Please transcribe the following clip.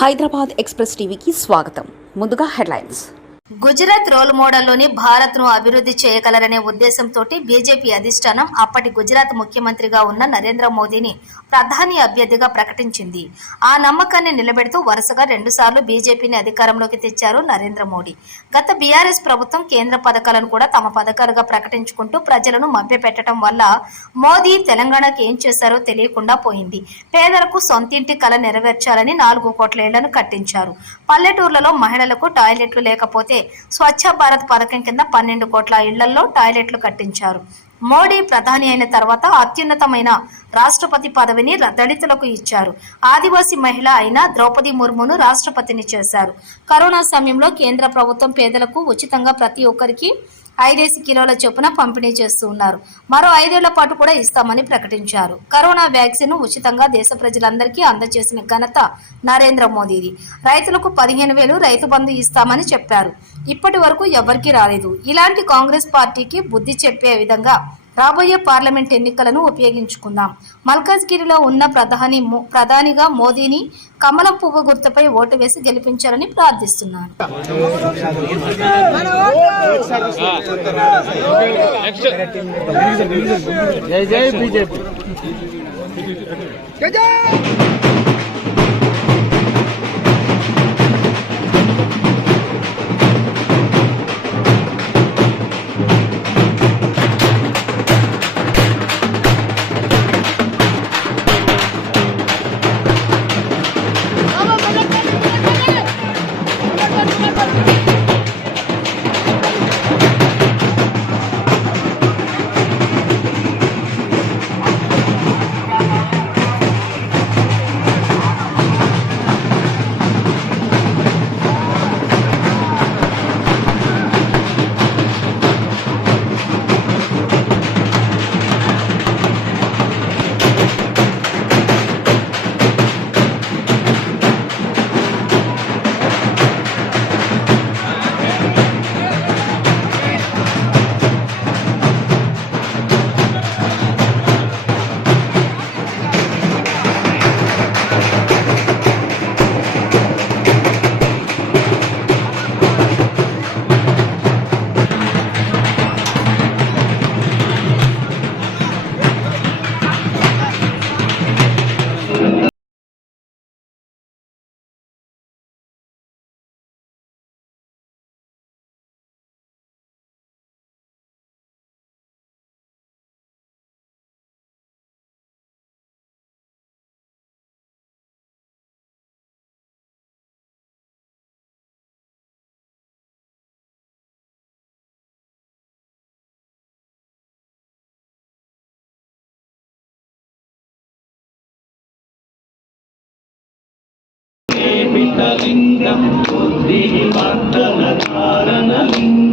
Hyderabad express టీవీకి స్వాగతం. ముందుగా హెడ్లైన్స్. గుజరాత్ రోల్ మోడల్లోని భారత్ను అభివృద్ధి చేయగలరనే ఉద్దేశంతో బీజేపీ అధిష్టానం అప్పటి గుజరాత్ ముఖ్యమంత్రిగా ఉన్న నరేంద్ర మోదీని ప్రధాని అభ్యర్థిగా ప్రకటించింది. ఆ నమ్మకాన్ని నిలబెడుతూ వరుసగా 2 సార్లు బీజేపీని అధికారంలోకి తెచ్చారు నరేంద్ర మోడీ. గత బీఆర్ఎస్ ప్రభుత్వం కేంద్ర పథకాలను కూడా తమ పథకాలుగా ప్రకటించుకుంటూ ప్రజలను మభ్యపెట్టడం వల్ల మోదీ తెలంగాణకు ఏం చేశారో తెలియకుండా పోయింది. పేదలకు సొంతింటి కల నెరవేర్చాలని 4 కోట్ల ఇళ్లను కట్టించారు. పల్లెటూర్లలో మహిళలకు టాయిలెట్లు లేకపోతే స్వచ్ఛ భారత్ పథకం కింద 12 కోట్ల ఇళ్లలో టాయిలెట్లు కట్టించారు. మోడీ ప్రధాని అయిన తర్వాత అత్యున్నతమైన రాష్ట్రపతి పదవిని దళితులకు ఇచ్చారు. ఆదివాసీ మహిళ అయిన ద్రౌపది ముర్మును రాష్ట్రపతిని చేశారు. కరోనా సమయంలో కేంద్ర ప్రభుత్వం పేదలకు ఉచితంగా ప్రతి ఒక్కరికి 5 కిలోల చొప్పున పంపిణీ చేస్తూ ఉన్నారు. మరో 5 ఏళ్ల పాటు కూడా ఇస్తామని ప్రకటించారు. కరోనా వ్యాక్సిన్ ఉచితంగా దేశ ప్రజలందరికీ అందజేసిన ఘనత నరేంద్ర మోదీది. రైతులకు 15,000 రైతు బంధు ఇస్తామని చెప్పారు. ఇప్పటి వరకు ఎవరికీ రాలేదు. ఇలాంటి కాంగ్రెస్ పార్టీకి బుద్ధి చెప్పే విధంగా రాబోయే పార్లమెంట్ ఎన్నికలను ఉపయోగించుకుందాం. మల్కాజ్గిరిలో ఉన్న ప్రధానిగా మోదీని కమలం పువ్వు గుర్తుపై ఓటు వేసి గెలిపించాలని ప్రార్థిస్తున్నాను. జై జై బీజేపీ. విఠలింగం బుద్ధి వర్ధన కారణలింగం